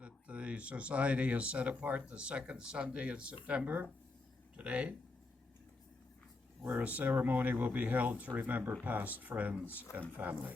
that the Society has set apart the second Sunday in September, today, where a ceremony will be held to remember past friends and family.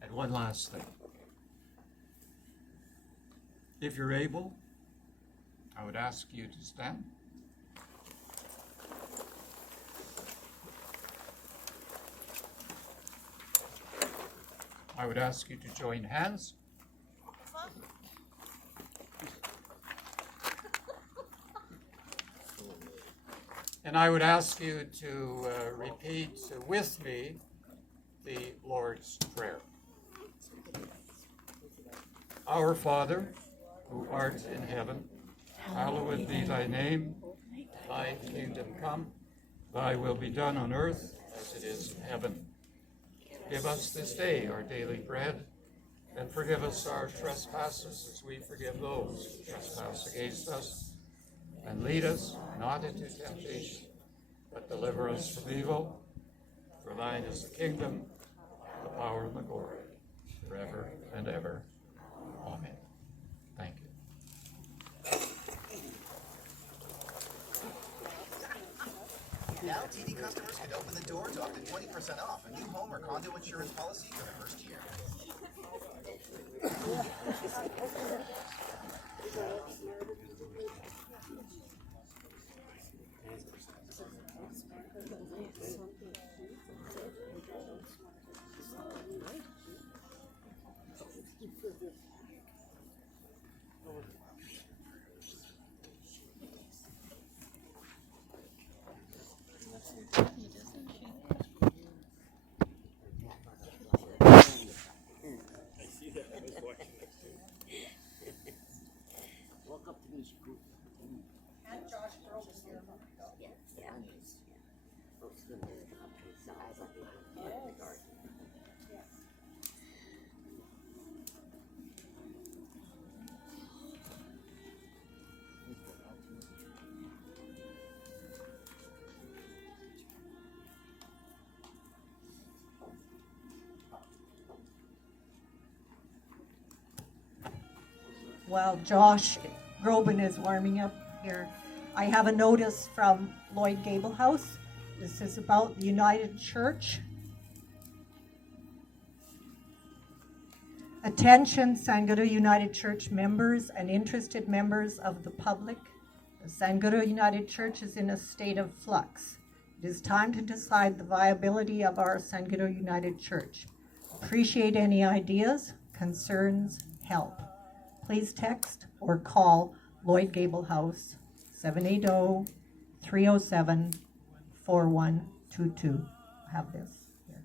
And one last thing. If you're able, I would ask you to stand. I would ask you to join hands. And I would ask you to repeat with me the Lord's Prayer. Our Father, who art in heaven, hallowed be thy name. Thy kingdom come, thy will be done on earth as it is in heaven. Give us this day our daily bread, and forgive us our trespasses as we forgive those who trespass against us. And lead us not into temptation, but deliver us from evil. For thine is the kingdom, the power, and the glory, forever and ever. Amen. Thank you. Now, TD customers can open the door to up to 20% off a new home or condo insurance policy for the first year. While Josh Groban is warming up here, I have a notice from Lloyd Gable House. This is about the United Church. Attention, Sangudo United Church members and interested members of the public. The Sangudo United Church is in a state of flux. It is time to decide the viability of our Sangudo United Church. Appreciate any ideas, concerns, help. Please text or call Lloyd Gable House 780-307-4122. I have this here.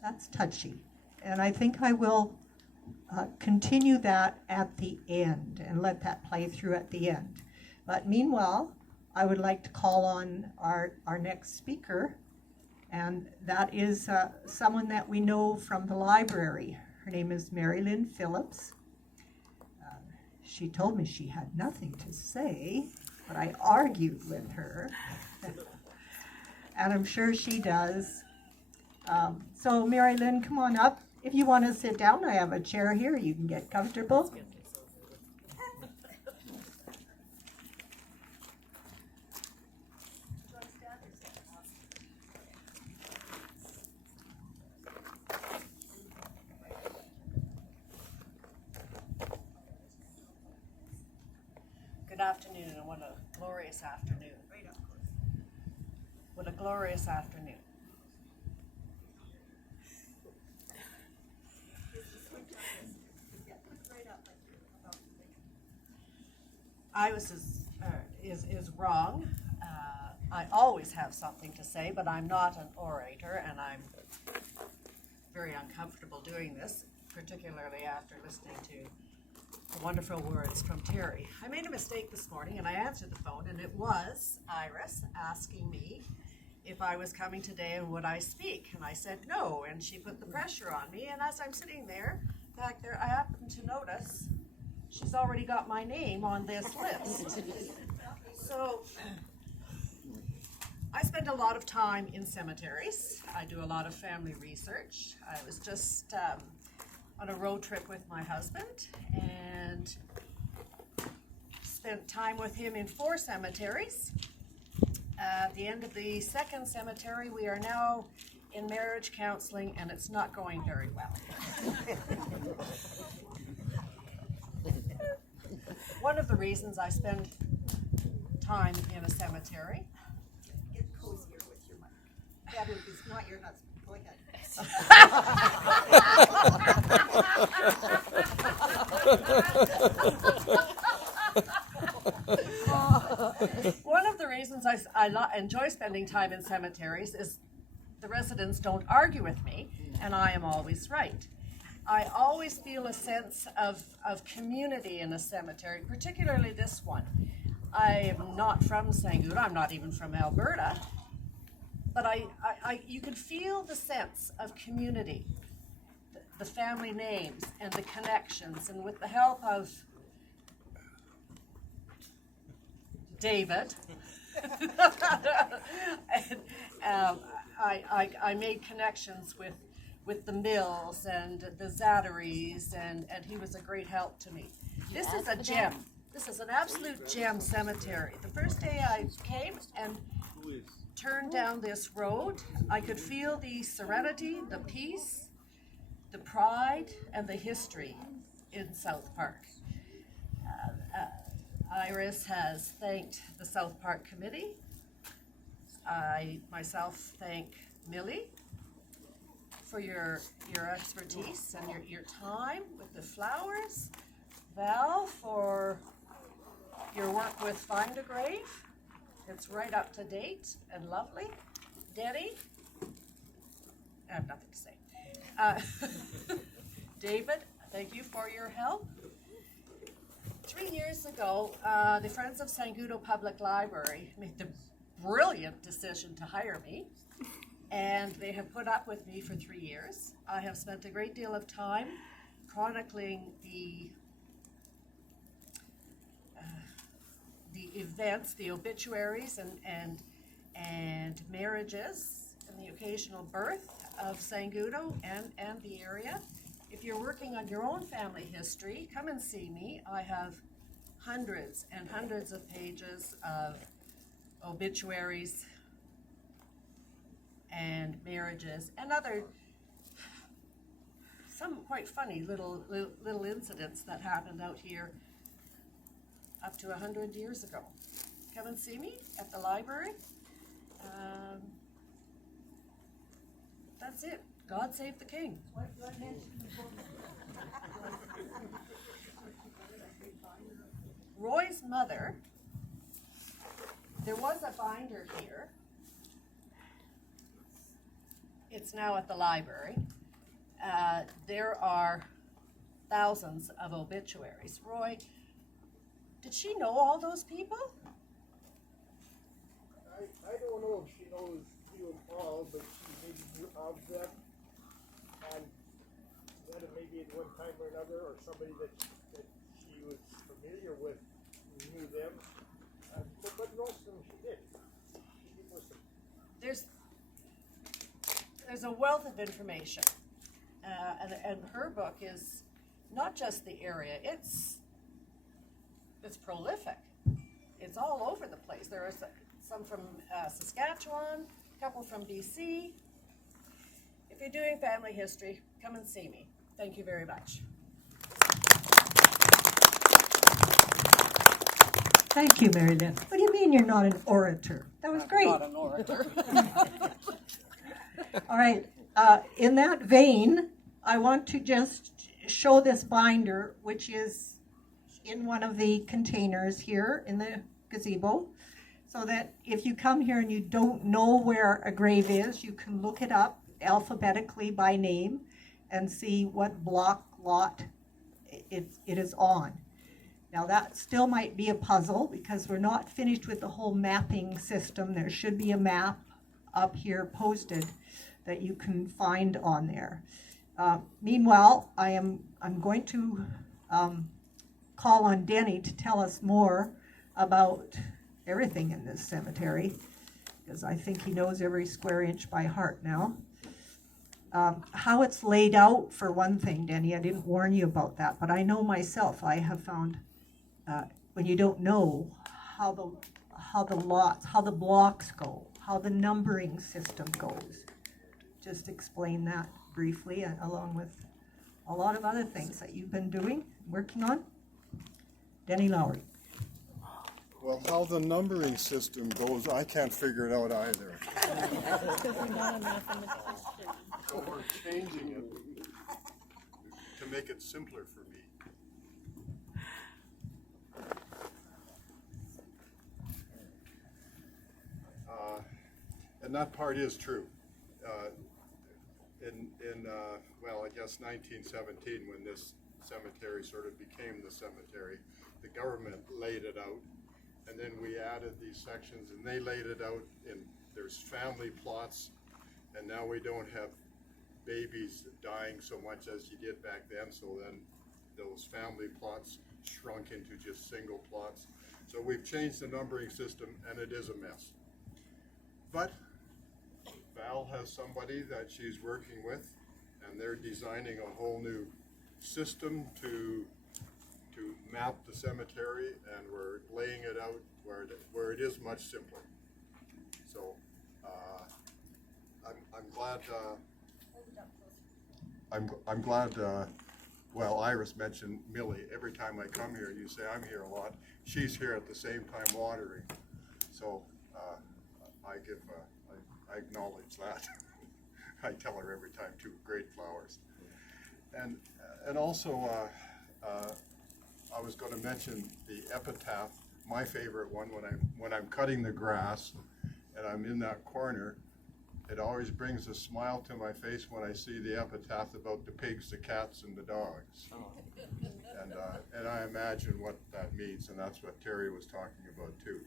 That's touchy. And I think I will continue that at the end and let that play through at the end. But meanwhile, I would like to call on our next speaker, and that is someone that we know from the library. Her name is Lynn Phillips. She told me she had nothing to say, but I argued with her, and I'm sure she does. So Mary Lynn, come on up. If you want to sit down, I have a chair here. You can get comfortable. Good afternoon, and what a glorious afternoon. What a glorious afternoon. Iris is wrong. I always have something to say, but I'm not an orator, and I'm very uncomfortable doing this, particularly after listening to the wonderful words from Terry. I made a mistake this morning and I answered the phone, and it was Iris asking me if I was coming today and would I speak. And I said no, and she put the pressure on me. And as I'm sitting there, back there, I happen to notice she's already got my name on this list. So I spend a lot of time in cemeteries. I do a lot of family research. I was just on a road trip with my husband and spent time with him in 4 cemeteries. At the end of the 2nd cemetery, we are now in marriage counseling, and it's not going very well. One of the reasons I spend time in a cemetery. Get cozier with your mic. That is not your husband. Go ahead. One of the reasons I enjoy spending time in cemeteries is the residents don't argue with me, and I am always right. I always feel a sense of community in a cemetery, particularly this one. I am not from Sangudo, I'm not even from Alberta, but you can feel the sense of community, the family names and the connections, and with the help of David, and, I made connections with the Mills and the Zatteries, and he was a great help to me. This is a gem. This is an absolute gem cemetery. The first day I came and turned down this road, I could feel the serenity, the peace, the pride, and the history in South Park. Iris has thanked the South Park Committee. I myself thank Millie for your expertise and your time with the flowers. Val for your work with Find a Grave. It's right up to date and lovely. Denny, I have nothing to say. David, thank you for your help. 3 years ago, the Friends of Sangudo Public Library made the brilliant decision to hire me, and they have put up with me for 3 years. I have spent a great deal of time chronicling the events, the obituaries, and marriages, and the occasional birth of Sangudo and the area. If you're working on your own family history, come and see me. I have hundreds and hundreds of pages of obituaries and marriages and other, some quite funny little incidents that happened out here up to 100 years ago. Come and see me at the library. That's it. God save the king. Roy's mother, there was a binder here. It's now at the library. There are thousands of obituaries. Roy, did she know all those people? I don't know if she knows you all, but she maybe knew of them. And that maybe at one time or another, or somebody that she was familiar with knew them. But most of them she did. She did listen. There's a wealth of information. And her book is not just the area, it's prolific. It's all over the place. There are some from Saskatchewan, a couple from BC. If you're doing family history, come and see me. Thank you very much. Thank you, Mary Lynn. What do you mean you're not an orator? That was great. I'm not an orator. All right. In that vein, I want to just show this binder, which is in one of the containers here in the gazebo, so that if you come here and you don't know where a grave is, you can look it up alphabetically by name and see what block lot it is on. Now that still might be a puzzle because we're not finished with the whole mapping system. There should be a map up here posted that you can find on there. Meanwhile, I'm going to call on Denny to tell us more about everything in this cemetery, because I think he knows every square inch by heart now. How it's laid out, for one thing, Denny, I didn't warn you about that, but I know myself, I have found when you don't know how the lots, how the blocks go, how the numbering system goes. Just explain that briefly, along with a lot of other things that you've been doing, working on. Denny Lowry. Well, how the numbering system goes, I can't figure it out either. So we're changing it to make it simpler for me. And that part is true. Well, I guess 1917, when this cemetery sort of became the cemetery, the government laid it out, and then we added these sections, and they laid it out in, there's family plots, and now we don't have babies dying so much as you did back then, so then those family plots shrunk into just single plots. So we've changed the numbering system, and it is a mess. But Val has somebody that she's working with, and they're designing a whole new system to map the cemetery, and we're laying it out where it is much simpler. So I'm glad. I'm glad. Well, Iris mentioned Millie. Every time I come here, you say I'm here a lot. She's here at the same time watering. So I acknowledge that. I tell her every time too. Great flowers. And also I was going to mention the epitaph. My favorite one when I'm cutting the grass and I'm in that corner. It always brings a smile to my face when I see the epitaph about the pigs, the cats, and the dogs. And I imagine what that means, and that's what Terry was talking about too.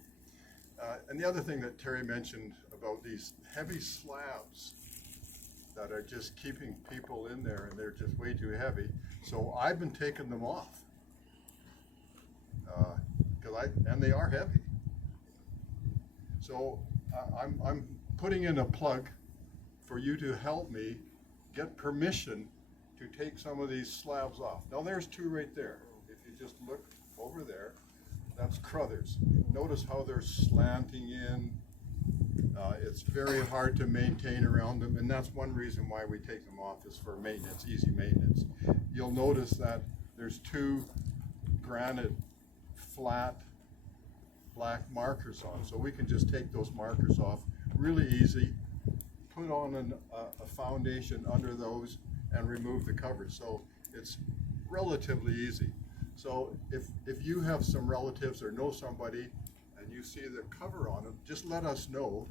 And the other thing that Terry mentioned about these heavy slabs that are just keeping people in there, and they're just way too heavy. So I've been taking them off, and they are heavy. So I'm putting in a plug for you to help me get permission to take some of these slabs off. Now there's two right there. If you just look over there, that's Crothers. Notice how they're slanting in. It's very hard to maintain around them, and that's one reason why we take them off, is for maintenance, easy maintenance. You'll notice that there's two granite flat black markers on, so we can just take those markers off really easy, put on a foundation under those, and remove the cover. So it's relatively easy. So if you have some relatives or know somebody and you see the cover on them, just let us know,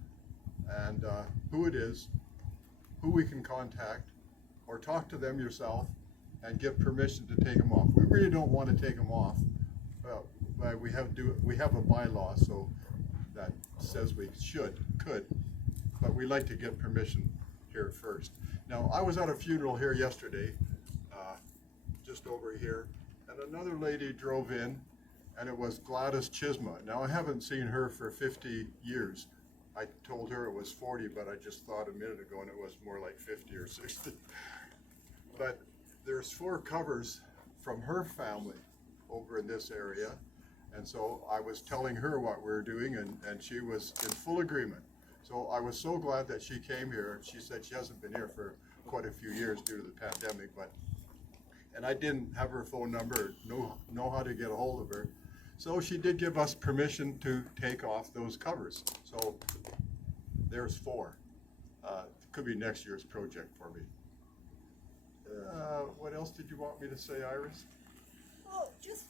and who it is, who we can contact, or talk to them yourself and get permission to take them off. We really don't want to take them off. But we have a bylaw so that says we could, but we like to get permission here first. Now, I was at a funeral here yesterday, just over here, and another lady drove in, and it was Gladys Chisma. Now, I haven't seen her for 50 years. I told her it was 40, but I just thought a minute ago, and it was more like 50 or 60. But there's 4 covers from her family over in this area, and so I was telling her what we were doing, and she was in full agreement. So I was so glad that she came here. She said she hasn't been here for quite a few years due to the pandemic, and I didn't have her phone number, know how to get a hold of her. So she did give us permission to take off those covers. So there's 4. Could be next year's project for me. What else did you want me to say, Iris? Oh, just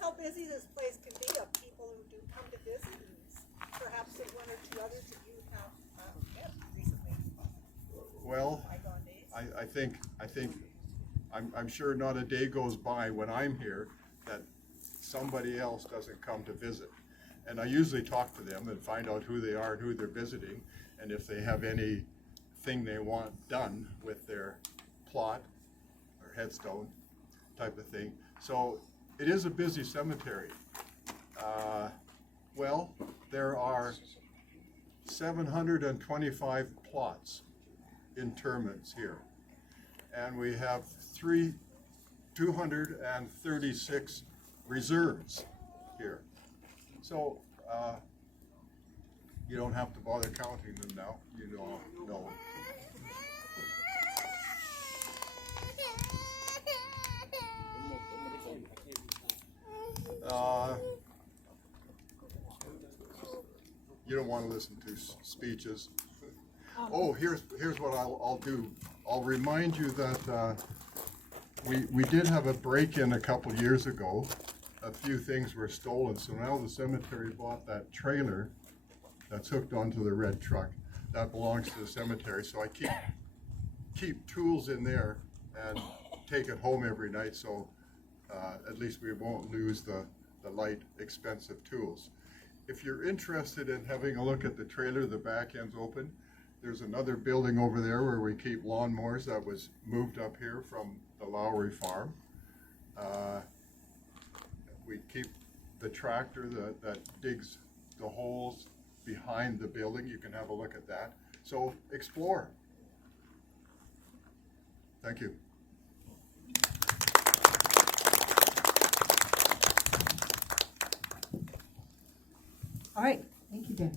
how busy this place can be of people who do come to visit, and perhaps there's 1 or 2 others that you have met recently. Well, Bygone days. I think I'm sure not a day goes by when I'm here that somebody else doesn't come to visit. And I usually talk to them and find out who they are and who they're visiting, and if they have anything they want done with their plot or headstone type of thing. So it is a busy cemetery. Well, there are 725 plots, interments here. And we have 236 reserves here. So you don't have to bother counting them now. You know. You don't want to listen to speeches. Oh, here's what I'll do. I'll remind you that we did have a break-in a couple years ago. A few things were stolen, so now the cemetery bought that trailer that's hooked onto the red truck. That belongs to the cemetery, so I keep tools in there and take it home every night, so at least we won't lose the light, expensive tools. If you're interested in having a look at the trailer, the back end's open. There's another building over there where we keep lawnmowers that was moved up here from the Lowry farm. We keep the tractor that digs the holes behind the building. You can have a look at that. So explore. Thank you. All right, thank you, Denny.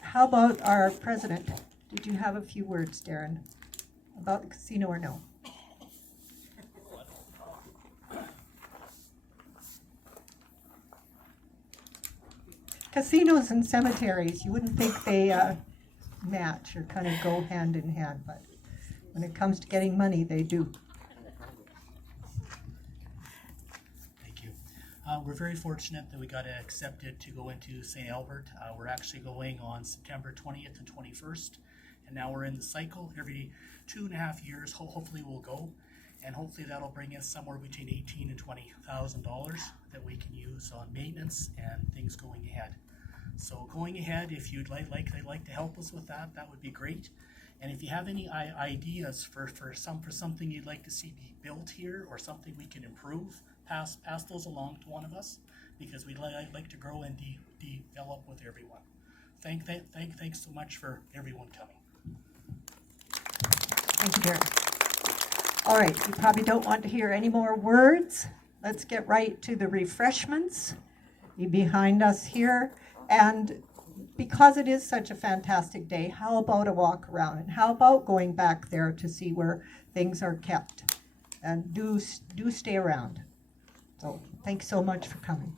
How about our president? Did you have a few words, Darren, about the casino or no? Casinos and cemeteries, you wouldn't think they match or kind of go hand in hand, but when it comes to getting money, they do. Thank you. We're very fortunate that we got accepted to go into St. Albert. We're actually going on September 20th and 21st, and now we're in the cycle. Every 2.5 years, hopefully we'll go, and hopefully that'll bring us somewhere between $18,000 and $20,000 that we can use on maintenance and things going ahead. So going ahead, if you'd like to help us with that, that would be great. And if you have any ideas for something you'd like to see be built here or something we can improve, pass those along to one of us, because we'd like to grow and develop with everyone. Thanks so much for everyone coming. Thank you, Darren. All right, you probably don't want to hear any more words. Let's get right to the refreshments. Be behind us here. And because it is such a fantastic day, how about a walk around? And how about going back there to see where things are kept? And do stay around. So thanks so much for coming.